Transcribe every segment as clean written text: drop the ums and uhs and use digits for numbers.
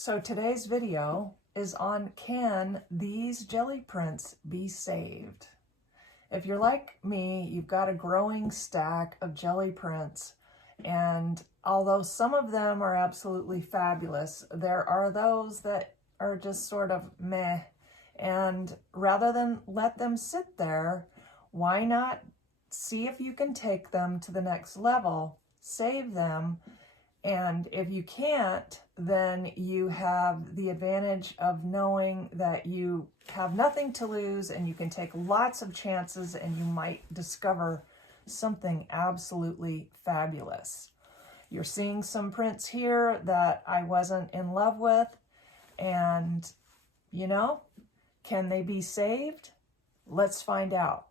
So today's video is on, can these Gelli prints be saved? If you're like me, you've got a growing stack of Gelli prints, and although some of them are absolutely fabulous, there are those that are just sort of meh. And rather than let them sit there, why not see if you can take them to the next level, save them, and if you can't, then you have the advantage of knowing that you have nothing to lose and you can take lots of chances and you might discover something absolutely fabulous. You're seeing some prints here that I wasn't in love with, and you know, can they be saved? Let's find out.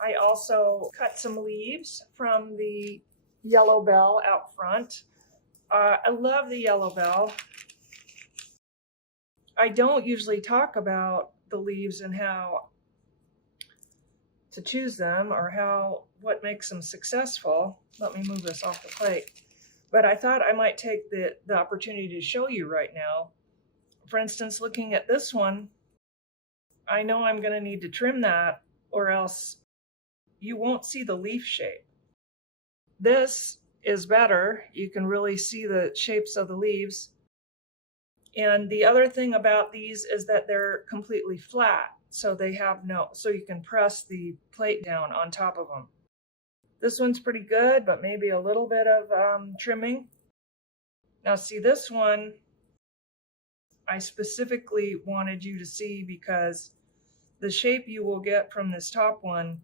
I also cut some leaves from the yellow bell out front. I love the yellow bell. I don't usually talk about the leaves and how to choose them or what makes them successful. Let me move this off the plate. But I thought I might take the opportunity to show you right now. For instance, looking at this one, I know I'm going to need to trim that or else you won't see the leaf shape. This is better. You can really see the shapes of the leaves. And the other thing about these is that they're completely flat. So so you can press the plate down on top of them. This one's pretty good, but maybe a little bit of trimming. Now see, this one, I specifically wanted you to see because the shape you will get from this top one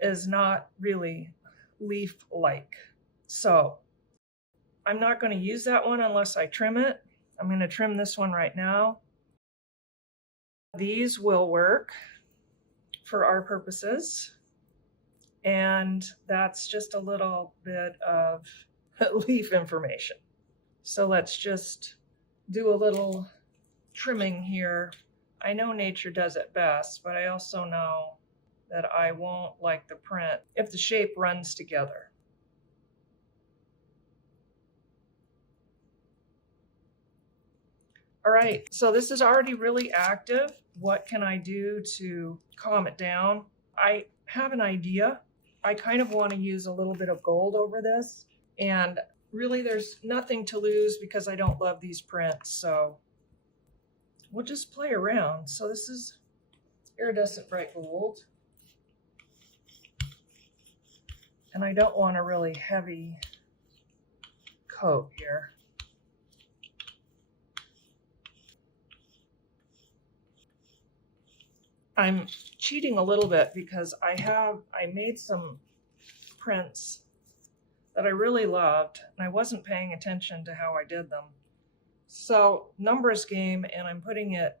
is not really leaf-like. So I'm not going to use that one unless I trim it. I'm going to trim this one right now. These will work for our purposes. And that's just a little bit of leaf information. So let's just do a little trimming here. I know nature does it best, but I also know that I won't like the print if the shape runs together. All right, so this is already really active. What can I do to calm it down? I have an idea. I kind of want to use a little bit of gold over this, and really there's nothing to lose because I don't love these prints, so we'll just play around. So this is iridescent bright gold, and I don't want a really heavy coat here. I'm cheating a little bit because I made some prints that I really loved and I wasn't paying attention to how I did them. So numbers game, and I'm putting it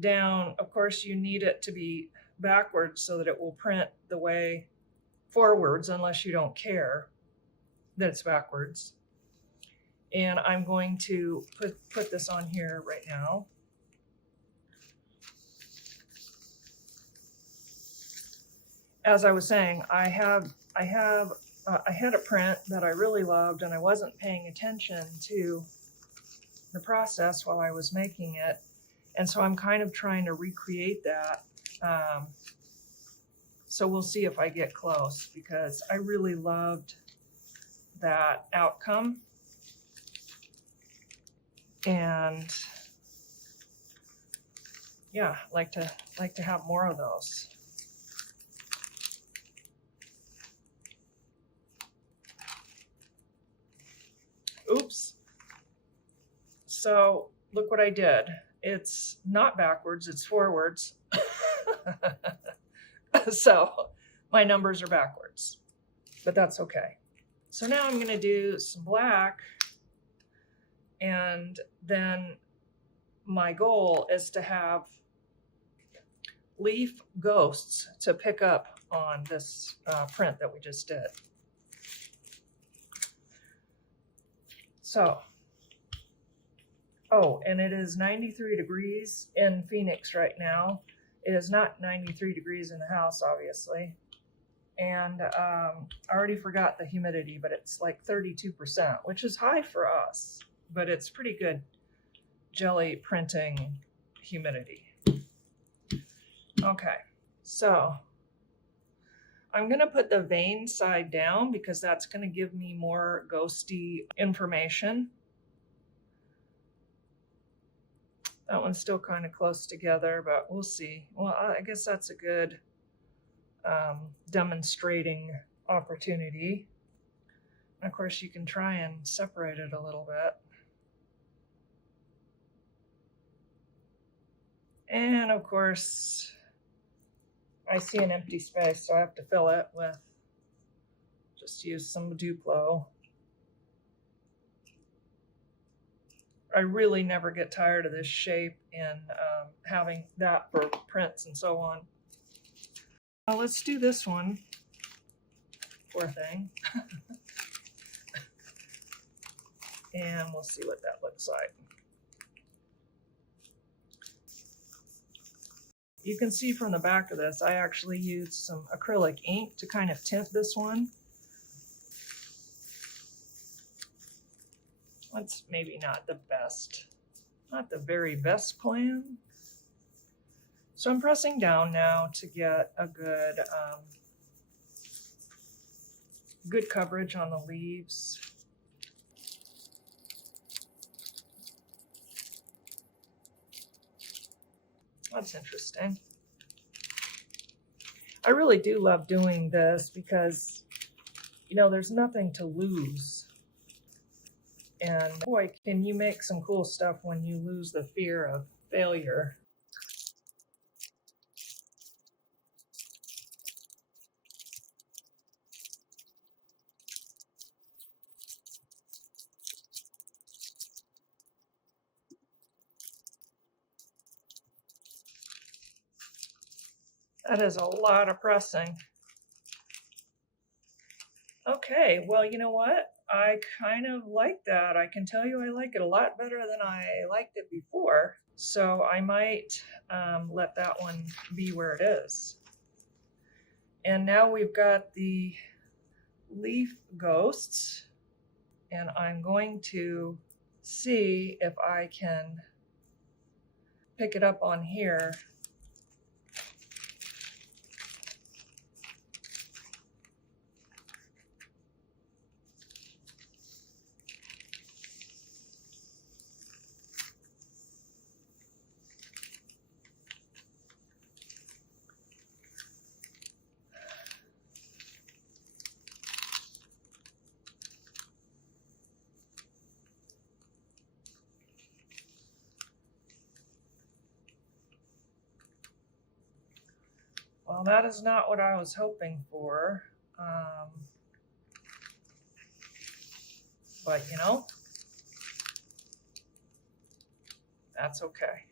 down. Of course, you need it to be backwards so that it will print the way forwards unless you don't care that it's backwards. And I'm going to put this on here right now. As I was saying, I had a print that I really loved and I wasn't paying attention to the process while I was making it. And so I'm kind of trying to recreate that. So we'll see if I get close because I really loved that outcome. And yeah, like to have more of those. Oops. So look what I did. It's not backwards, it's forwards. So my numbers are backwards, but that's okay. So now I'm going to do some black, and then my goal is to have leaf ghosts to pick up on this print that we just did. So, oh, and it is 93 degrees in Phoenix right now. It is not 93 degrees in the house, obviously. And I already forgot the humidity, but it's like 32%, which is high for us, but it's pretty good Gelli printing humidity. Okay, so I'm going to put the vein side down because that's going to give me more ghosty information. That one's still kind of close together, but we'll see. Well, I guess that's a good demonstrating opportunity. And of course, you can try and separate it a little bit. And of course, I see an empty space, so I have to fill it with, just use some Duplo. I really never get tired of this shape and having that for prints and so on. Well, let's do this one. Poor thing. And we'll see what that looks like. You can see from the back of this, I actually used some acrylic ink to kind of tint this one. That's maybe not the best, not the very best plan. So I'm pressing down now to get a good, good coverage on the leaves. That's interesting. I really do love doing this because, you know, there's nothing to lose. And boy, can you make some cool stuff when you lose the fear of failure. That is a lot of pressing. Okay, well, you know what? I kind of like that. I can tell you I like it a lot better than I liked it before. So I might let that one be where it is. And now we've got the leaf ghosts. And I'm going to see if I can pick it up on here. Well, that is not what I was hoping for. But, you know, that's okay.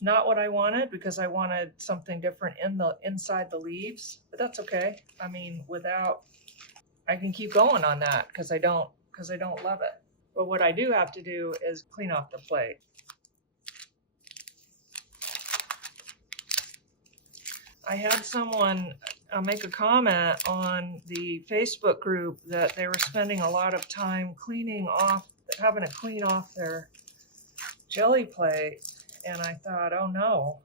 Not what I wanted, because I wanted something different inside the leaves, but that's okay. I mean, I can keep going on that because I don't love it. But what I do have to do is clean off the plate. I had someone make a comment on the Facebook group that they were spending a lot of time having to clean off their jelly plate. And I thought, oh no,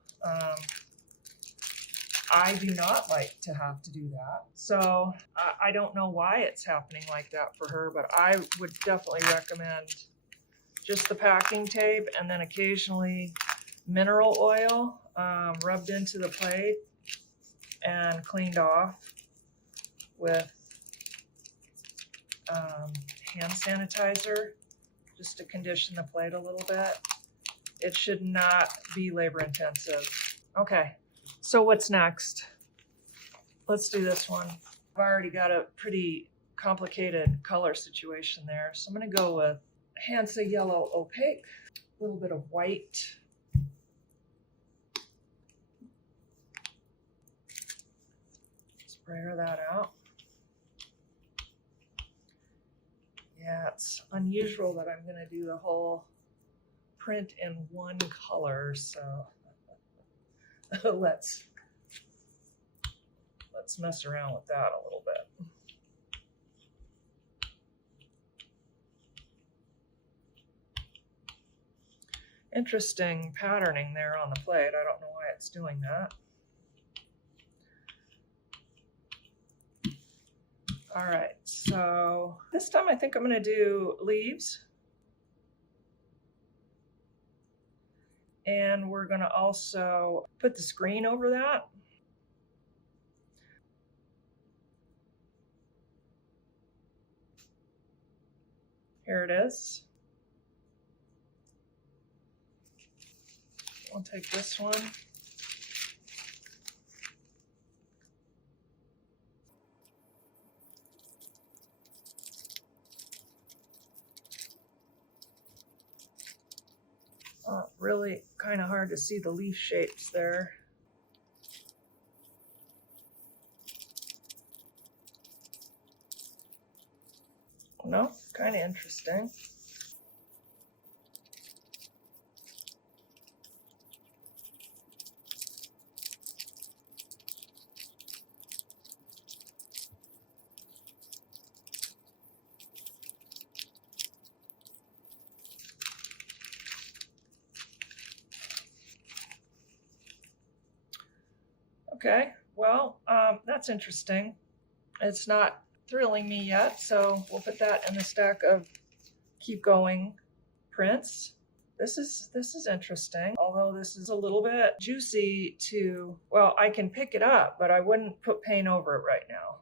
I do not like to have to do that. So I don't know why it's happening like that for her, but I would definitely recommend just the packing tape and then occasionally mineral oil rubbed into the plate and cleaned off with hand sanitizer just to condition the plate a little bit. It should not be labor intensive. Okay, so what's next? Let's do this one. I've already got a pretty complicated color situation there. So I'm gonna go with Hansa Yellow Opaque, a little bit of white. Sprayer that out. Yeah, it's unusual that I'm gonna do the whole print in one color, so let's let's mess around with that a little bit. Interesting patterning there on the plate. I don't know why it's doing that. All right, so this time I think I'm going to do leaves. And we're going to also put the screen over that. Here it is. I'll take this one. Really kind of hard to see the leaf shapes there. No, kind of interesting. Okay, well, that's interesting. It's not thrilling me yet, so we'll put that in the stack of keep going prints. This is interesting, although this is a little bit juicy to, well, I can pick it up, but I wouldn't put paint over it right now.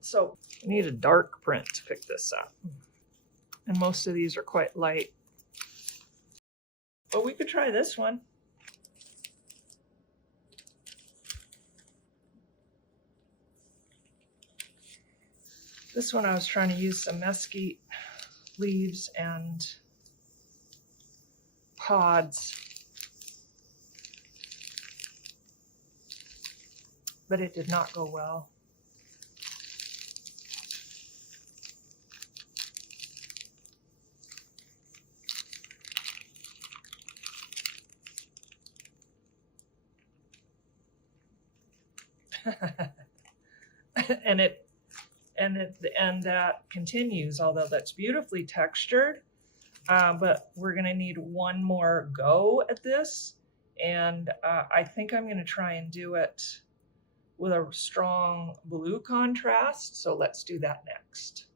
So I need a dark print to pick this up. And most of these are quite light. But we could try this one. This one I was trying to use some mesquite leaves and pods, but it did not go well. and that continues, although that's beautifully textured. But we're going to need one more go at this, and I think I'm going to try and do it with a strong blue contrast, so let's do that next.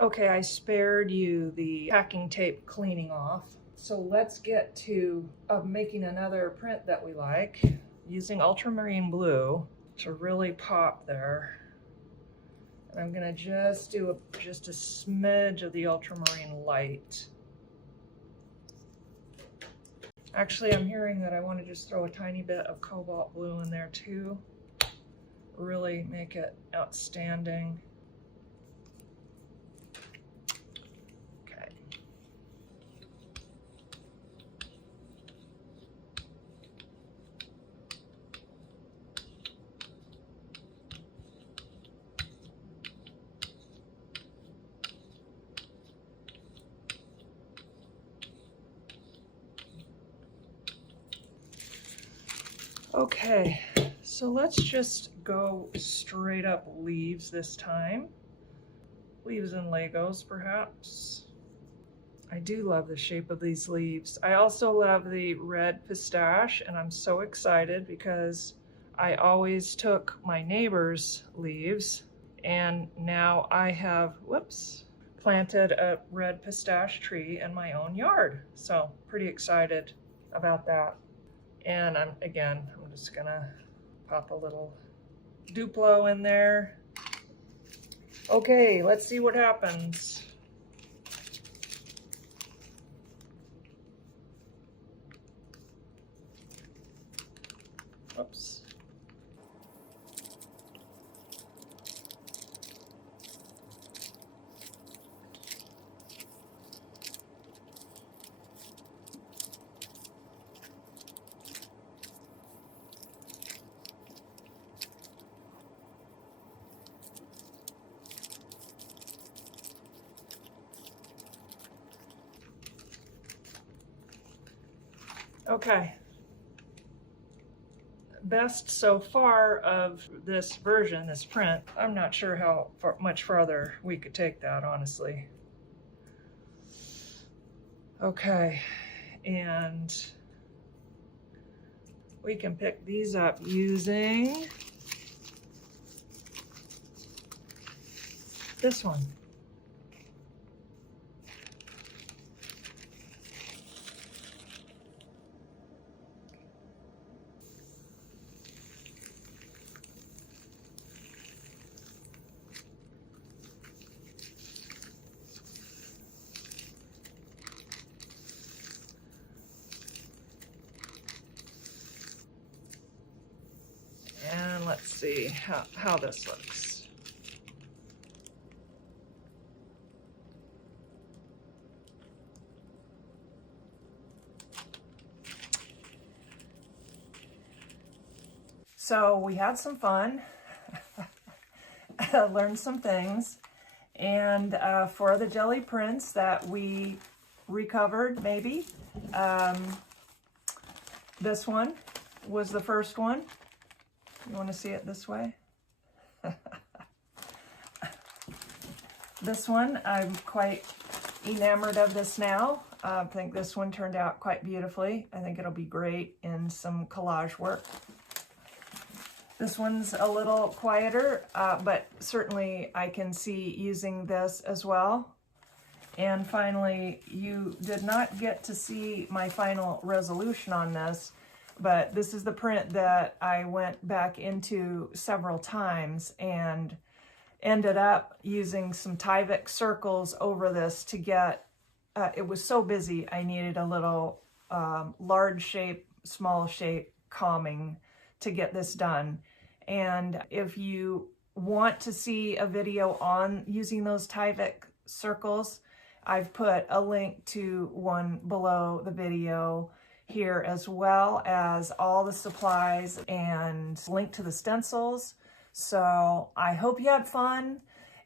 Okay, I spared you the packing tape cleaning off, so let's get to making another print that we like, using ultramarine blue to really pop there. And I'm going to just do just a smidge of the ultramarine light. Actually, I'm hearing that I want to just throw a tiny bit of cobalt blue in there too. Really make it outstanding. Okay. Okay, so let's just go straight up leaves this time. Leaves and Legos, perhaps. I do love the shape of these leaves. I also love the red pistache, and I'm so excited because I always took my neighbor's leaves, and now I have, planted a red pistache tree in my own yard. So pretty excited about that. And I'm just gonna pop a little Duplo in there. Okay, let's see what happens. Oops. Okay, best so far of this version, this print. I'm not sure how much farther we could take that, honestly. Okay, and we can pick these up using this one. And let's see how this looks. So we had some fun, learned some things, and for the Gelli Prints that we recovered, maybe, this one was the first one. You want to see it this way? This one, I'm quite enamored of this now. I think this one turned out quite beautifully. I think it'll be great in some collage work. This one's a little quieter, but certainly I can see using this as well. And finally, you did not get to see my final resolution on this, but this is the print that I went back into several times and ended up using some Tyvek circles over this to get, it was so busy, I needed a little large shape, small shape calming to get this done. And if you want to see a video on using those Tyvek circles, I've put a link to one below the video here, as well as all the supplies and link to the stencils. So I hope you had fun,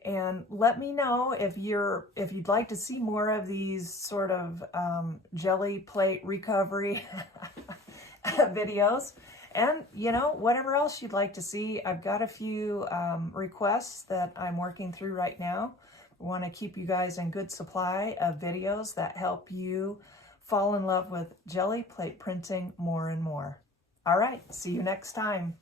and let me know if you'd like to see more of these sort of jelly plate recovery videos. And, you know, whatever else you'd like to see. I've got a few requests that I'm working through right now. I want to keep you guys in good supply of videos that help you fall in love with jelly plate printing more and more. All right, see you next time.